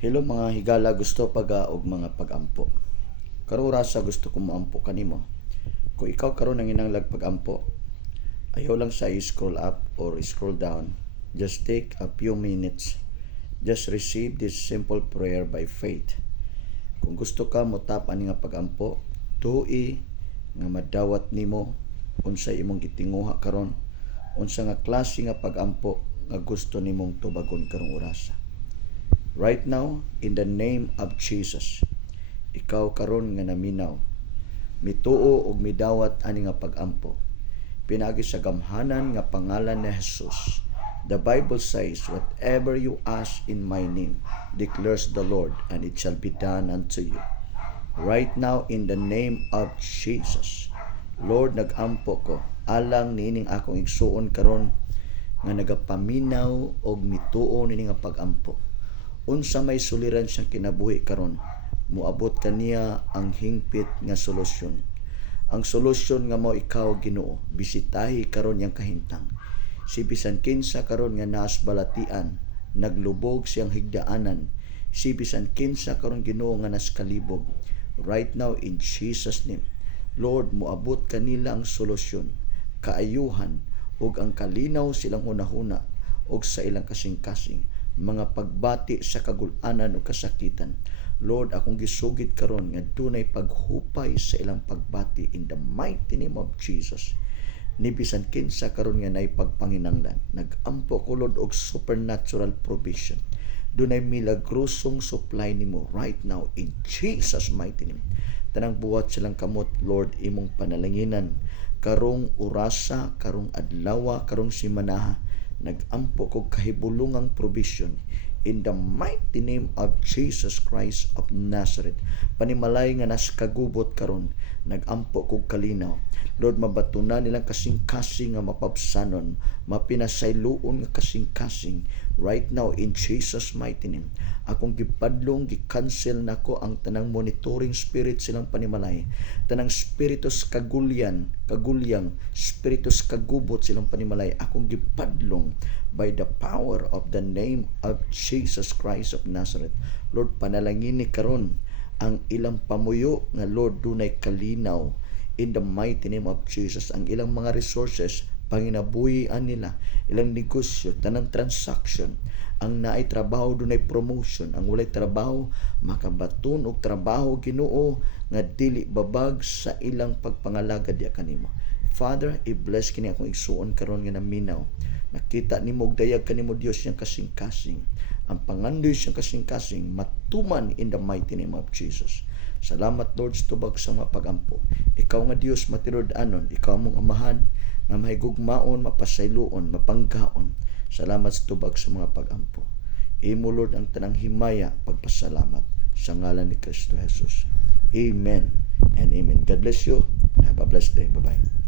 Hello mga higala gusto paga og mga pagampo. Karon rasa gusto ko moampo kanimo. Kung ikaw karon ang inanglag pagampo, ayaw lang sa scroll up or scroll down. Just take a few minutes. Just receive this simple prayer by faith. Kung gusto ka mo tap ani nga pagampo, tui nga madawat nimo unsa imong gitinguha karon unsa nga klase nga pagampo nga gusto nimong tubagon karong orasa. Right now, in the name of Jesus, ikaw karon nga naminaw, mituo og midawat ani nga pagampo. Pinagi sa gamhanan nga pangalan ni Jesus. The Bible says, Whatever you ask in my name, declares the Lord, and it shall be done unto you. Right now, in the name of Jesus, Lord, nagampo ko, alang nining akong igsuon karon nga nagapaminaw og mituo nini nga pagampo unsa may suliran siyang kinabuhi karon? Muabot kaniya ang hingpit nga solusyon. Ang solusyon nga mo ikaw Ginoo bisitahi karon yang kahintang. Si bisan kinsa karon nga naas balatian naglubog siyang higdaanan. Si bisan kinsa karon Ginoo nga nas kalibog. Right now in Jesus name Lord muabot kanila ang solusyon kaayuhan ug ang kalinaw silang hunahuna ug sa ilang kasing-kasing mga pagbati sa kagulanan o kasakitan. Lord, akong gisugid karon nga dunay paghupay sa ilang pagbati in the mighty name of Jesus. Ni bisan kinsa karon nga nay pagpanginanglan, nagampo ko Lord og supernatural provision. Dunay milagrosong supply nimo right now in Jesus mighty name. Tanang buhat silang kamot, Lord, imong panalanginan karong orasa, karong adlaw, karong simanaha nagampo ko kahibulungang provision in the mighty name of Jesus Christ of Nazareth. Panimalay nga nas kagubot karon nagampo ko kalinaw. Lord, mabatunan nilang kasing-kasing nga mapabsanon, mapinasayloon nga kasing-kasing right now in Jesus mighty name. Akong gipadlong, gi-cancel nako ang tanang monitoring spirit silang panimalay. Tanang spiritus kagulyan, kagulyang, spiritus kagubot silang panimalay. Akong gipadlong by the power of the name of Jesus Christ of Nazareth. Lord, panalangin ni karon ang ilang pamuyo nga Lord dunay kalinaw. In the mighty name of Jesus ang ilang mga resources panginabuhian nila. Ilang negosyo tanang transaction. Ang naay trabaho dunay promotion. Ang walay trabaho makabaton og trabaho Ginoo nga dili babag sa ilang pagpangalagad diya kanimo Father i-bless kini akong igsuon karon nga naminaw nakita nimo og dayag kanimo Dios yang kasing-kasing ang pangandoy siyang kasing-kasing matuman in the mighty name of Jesus Salamat Lord sa tubag sa mga pagampo. Ikaw nga Dios matirod anon, ikaw mong amahan nga mahigugmaon, mapasayloon, mapanggaon. Salamat sa tubag sa mga pagampo. Imo Lord ang tanang himaya pagpasalamat sa ngalan ni Kristo Jesus. Amen and amen. God bless you. Have a blessed day. Bye-bye.